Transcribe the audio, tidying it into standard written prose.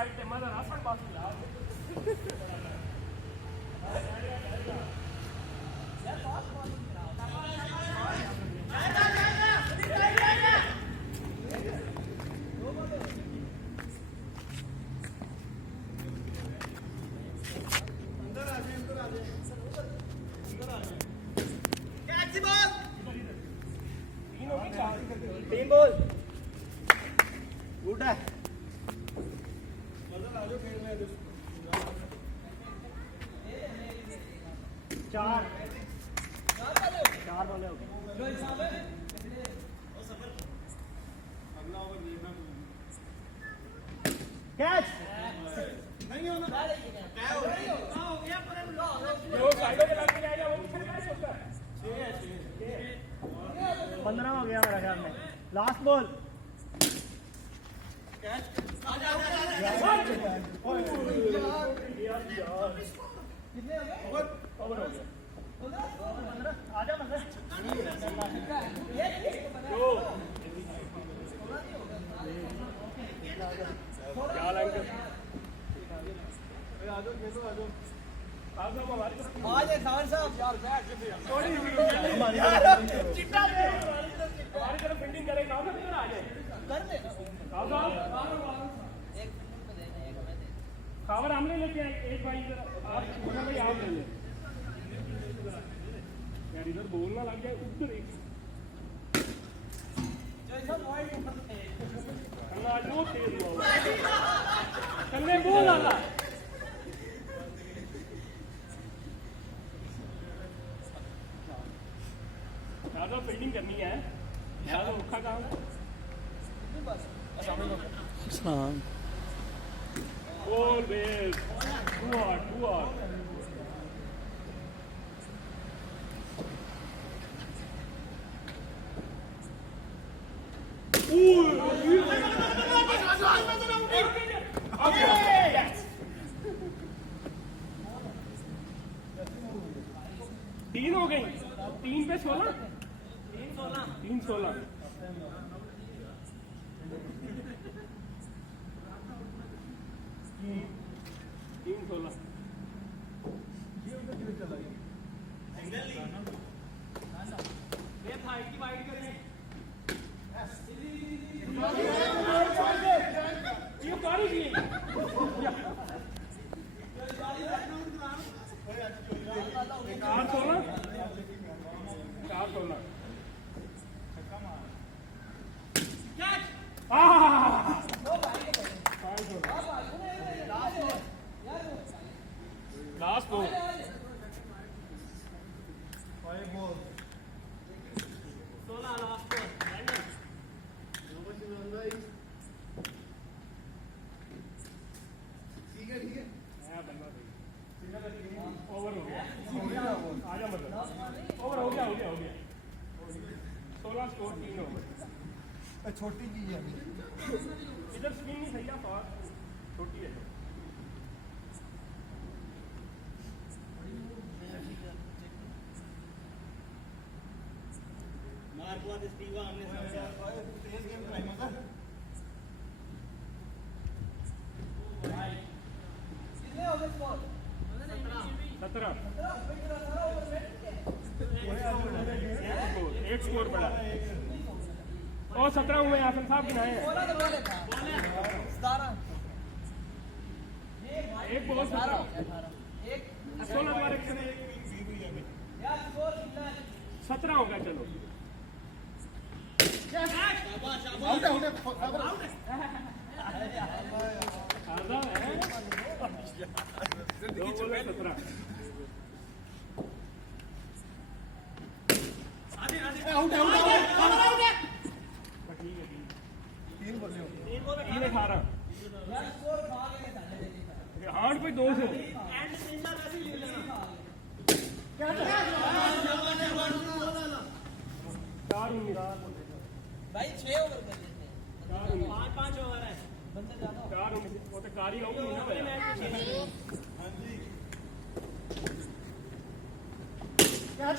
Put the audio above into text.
Side पे mother आसान बात यार तीन बॉल गुड है चार बॉल हो गए कैच नहीं होना 15 हो गया मेरा ख्याल में लास्ट बॉल खबर हमने लेके आए एक भाई इधर आप ले ले यार इधर बोलना लग जाए उधर एक जो तेज हुआ कन्ने बोल आला ज्यादा फील्डिंग करनी है ज्यादा औखा काम Ball base. Two out. तीन हो गई 3 पे 16 3-16 Last ball. 5 ball. 16 last ball. ठीक है ओवर हो गया आजा मतलब ओवर हो गया 16 स्कोर 3 ओवर छोटी चीज है इधर स्पिन नहीं सही है छोटी है तेज गेम कराई मगर कितने हो गए स्कोर 17 एक स्कोर बड़ा और 17 हुए आसन साहब गिनाए हैं एक बॉल 17 17 हो गया चलो हार्ड पे 2 से भाई 6 ओवर कर लेते हैं 5 ओवर है बंदे ज्यादा 4 वो तो कारी होगी ना हाँ जी क्या